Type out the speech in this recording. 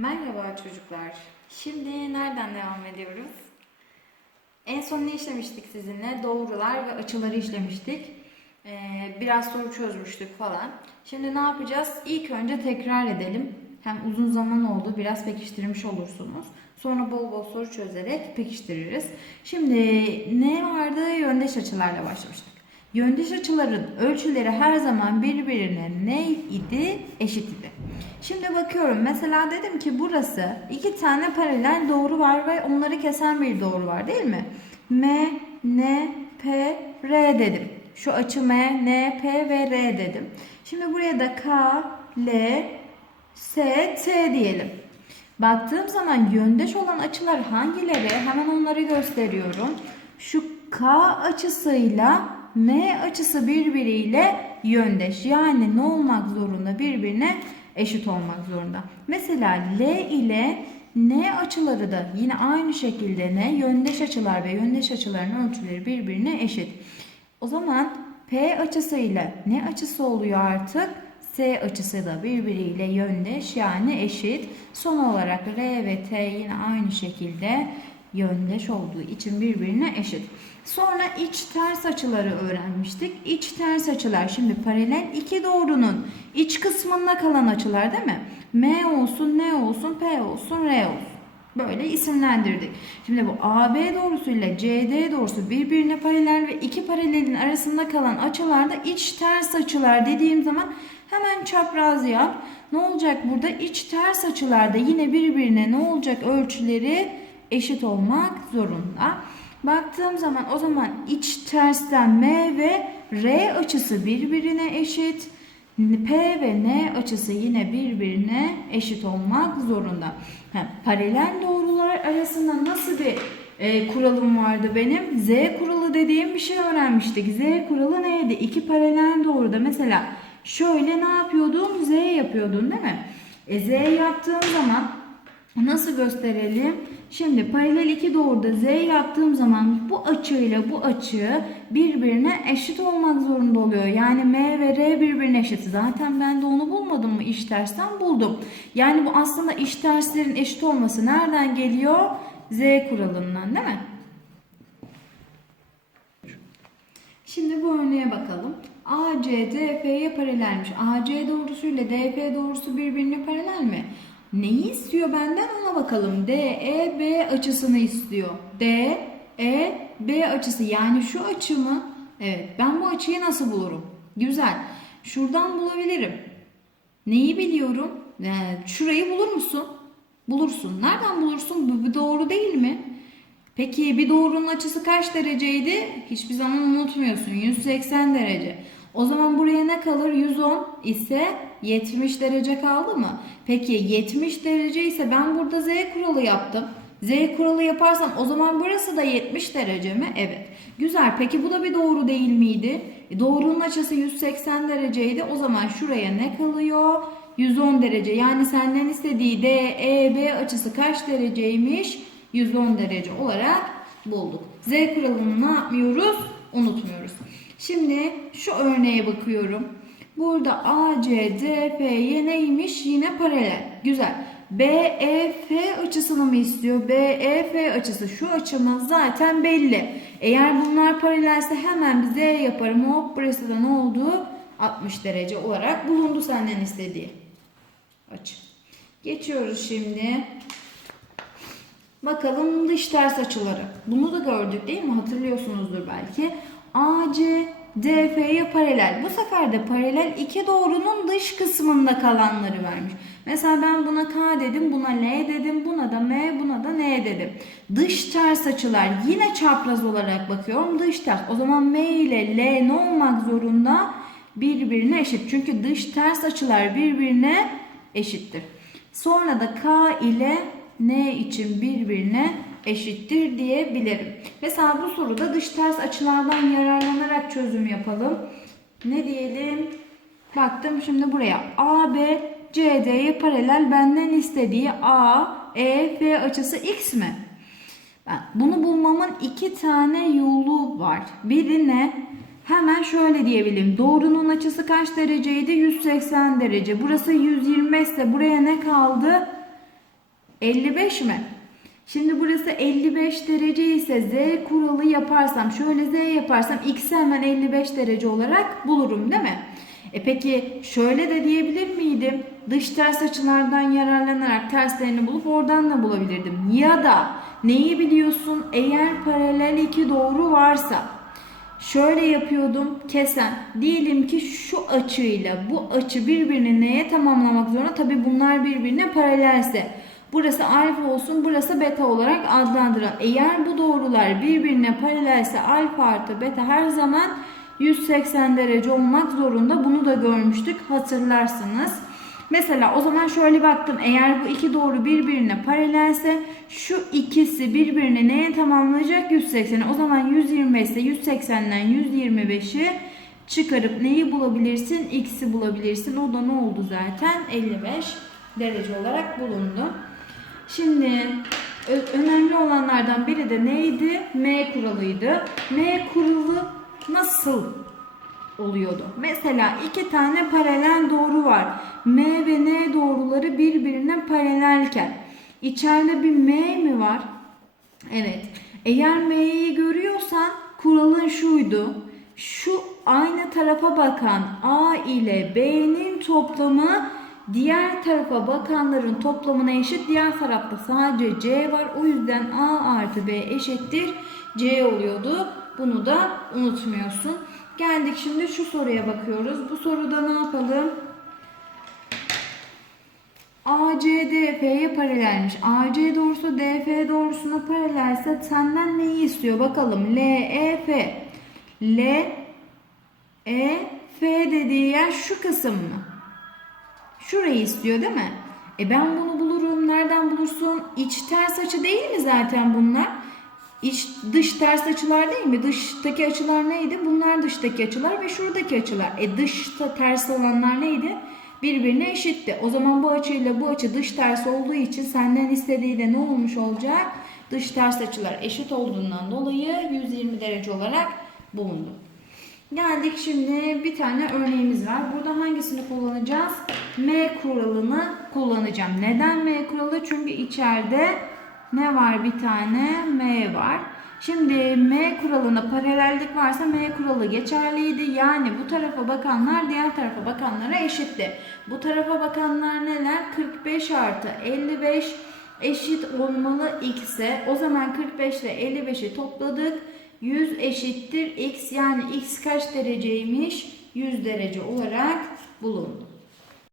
Merhaba çocuklar. Şimdi nereden devam ediyoruz? En son ne işlemiştik sizinle? Doğrular ve açıları işlemiştik. Ee, biraz soru çözmüştük falan. Şimdi ne yapacağız? İlk önce tekrar edelim. Hem uzun zaman oldu, biraz pekiştirmiş olursunuz. Sonra bol bol soru çözerek pekiştiririz. Şimdi ne vardı? Yöndeş açılarla başlamıştık. Yöndeş açıların ölçüleri her zaman birbirine ne idi? Eşit idi. Şimdi bakıyorum mesela dedim ki burası iki tane paralel doğru var ve onları kesen bir doğru var değil mi? M, N, P, R dedim. Şu açı M, N, P ve R dedim. Şimdi buraya da K, L, S, T diyelim. Baktığım zaman yöndeş olan açılar hangileri? Hemen onları gösteriyorum. Şu K açısıyla M açısı birbiriyle yöndeş. Yani ne olmak zorunda? Birbirine eşit olmak zorunda. Mesela L ile N açıları da yine aynı şekilde ne? Yöndeş açılar ve yöndeş açıların ölçüleri birbirine eşit. O zaman P açısıyla ne açısı oluyor artık? S açısı da birbiriyle yöndeş yani eşit. Son olarak R ve T yine aynı şekilde yöndeş olduğu için birbirine eşit. Sonra iç ters açıları öğrenmiştik. İç ters açılar şimdi paralel iki doğrunun iç kısmında kalan açılar değil mi? M olsun, N olsun, P olsun, R olsun. Böyle isimlendirdik. Şimdi bu AB doğrusuyla CD doğrusu birbirine paralel ve iki paralelin arasında kalan açılarda iç ters açılar dediğim zaman hemen çapraz yap. Ne olacak burada? İç ters açılarda yine birbirine ne olacak ölçüleri eşit olmak zorunda. Baktığım zaman o zaman iç tersten M ve R açısı birbirine eşit. P ve N açısı yine birbirine eşit olmak zorunda. Ha, paralel doğrular arasında nasıl bir e, kuralım vardı benim? Z kuralı dediğim bir şey öğrenmiştik. Z kuralı neydi? İki paralel doğruda mesela şöyle ne yapıyordun? Z yapıyordun değil mi? E, Z yaptığım zaman nasıl gösterelim? Şimdi paralel iki doğruda z yaptığım zaman bu açıyla bu açı birbirine eşit olmak zorunda oluyor. Yani m ve r birbirine eşit. Zaten ben de onu bulmadım mı iş tersten buldum. Yani bu aslında iş terslerin eşit olması nereden geliyor? Z kuralından değil mi? Şimdi bu örneğe bakalım. AC DF'ye paralelmiş. AC doğrusuyla DF doğrusu birbirine paralel mi? Neyi istiyor benden ona bakalım. DEB açısını istiyor. DEB açısı yani şu açı mı? Evet ben bu açıyı nasıl bulurum? Güzel. Şuradan bulabilirim. Neyi biliyorum? Yani şurayı bulur musun? Bulursun. Nereden bulursun? Bu bir doğru değil mi? Peki bir doğrunun açısı kaç dereceydi? Hiçbir zaman unutmuyorsun. 180 derece. O zaman buraya ne kalır? 110 ise 70 derece kaldı mı? Peki 70 derece ise ben burada Z kuralı yaptım. Z kuralı yaparsam o zaman burası da 70 derece mi? Evet. Güzel. Peki bu da bir doğru değil miydi? E, doğrunun açısı 180 dereceydi. O zaman şuraya ne kalıyor? 110 derece. Yani senden istediği DEB açısı kaç dereceymiş? 110 derece olarak bulduk. Z kuralını ne yapmıyoruz? Unutmuyoruz. Şimdi şu örneğe bakıyorum. Burada AC, DF'ye neymiş? Yine paralel. Güzel. BEF açısını mı istiyor? BEF açısı şu açımız zaten belli. Eğer bunlar paralelse hemen bir Z yaparım. Hop burası da ne oldu? 60 derece olarak bulundu senden istediği açı. Geçiyoruz şimdi. Bakalım dış ters açıları. Bunu da gördük değil mi? Hatırlıyorsunuzdur belki. AC DF'ye paralel. Bu sefer de paralel iki doğrunun dış kısmında kalanları vermiş. Mesela ben buna K dedim, buna L dedim, buna da M, buna da N dedim. Dış ters açılar yine çapraz olarak bakıyorum. Dış ters. O zaman M ile L ne olmak zorunda? Birbirine eşit. Çünkü dış ters açılar birbirine eşittir. Sonra da K ile N için birbirine eşittir diyebilirim. Mesela bu soruda dış ters açılardan yararlanarak çözüm yapalım. Ne diyelim? Baktım şimdi buraya. AB CD'ye paralel benden istediği A, E, F açısı X mi? Bunu bulmamın iki tane yolu var. Birine hemen şöyle diyebilirim. Doğrunun açısı kaç dereceydi? 180 derece. Burası 125 ise buraya ne kaldı? 55 mi? Şimdi burası 55 derece ise z kuralı yaparsam şöyle z yaparsam x'i hemen 55 derece olarak bulurum değil mi? E peki şöyle de diyebilir miydim? Dış ters açılardan yararlanarak terslerini bulup oradan da bulabilirdim. Ya da neyi biliyorsun? Eğer paralel iki doğru varsa şöyle yapıyordum kesen. Diyelim ki şu açıyla bu açı birbirini neye tamamlamak zorunda? Tabi bunlar birbirine paralelse. Burası alfa olsun, burası beta olarak adlandıralım. Eğer bu doğrular birbirine paralelse alfa artı beta her zaman 180 derece olmak zorunda. Bunu da görmüştük hatırlarsınız. Mesela o zaman şöyle baktım. Eğer bu iki doğru birbirine paralelse şu ikisi birbirini neye tamamlayacak? 180. O zaman 125 ise 180'den 125'i çıkarıp neyi bulabilirsin? X'i bulabilirsin. O da ne oldu zaten? 55 derece olarak bulundu. Şimdi önemli olanlardan biri de neydi? M kuralıydı. M kuralı nasıl oluyordu? Mesela iki tane paralel doğru var. M ve N doğruları birbirine paralelken içeride bir M mi var? Evet. Eğer M'yi görüyorsan kuralın şuydu. Şu aynı tarafa bakan A ile B'nin toplamı diğer tarafa bakanların toplamına eşit. Diğer tarafta sadece C var. O yüzden A artı B eşittir C oluyordu. Bunu da unutmuyorsun. Geldik şimdi şu soruya bakıyoruz. Bu soruda ne yapalım? ACDF'ye paralelmiş. AC doğrusu DF doğrusuna paralelse senden neyi istiyor? Bakalım. LEF. LEF dediği yer şu kısım mı? Şurayı istiyor değil mi? E ben bunu bulurum. Nereden bulursun? İç ters açı değil mi zaten bunlar? İç dış ters açılar değil mi? Dıştaki açılar neydi? Bunlar dıştaki açılar ve şuradaki açılar. E dışta ters olanlar neydi? Birbirine eşitti. O zaman bu açıyla bu açı dış ters olduğu için senden istediği de ne olmuş olacak? Dış ters açılar eşit olduğundan dolayı 120 derece olarak bulundu. Geldik şimdi bir tane örneğimiz var. Burada hangisini kullanacağız? M kuralını kullanacağım. Neden M kuralı? Çünkü içeride ne var? Bir tane M var. Şimdi M kuralına paralellik varsa M kuralı geçerliydi. Yani bu tarafa bakanlar diğer tarafa bakanlara eşitti. Bu tarafa bakanlar neler? 45 artı 55 eşit olmalı x'e. O zaman 45 ile 55'i topladık. 100 eşittir x yani x kaç dereceymiş? 100 derece olarak bulundu.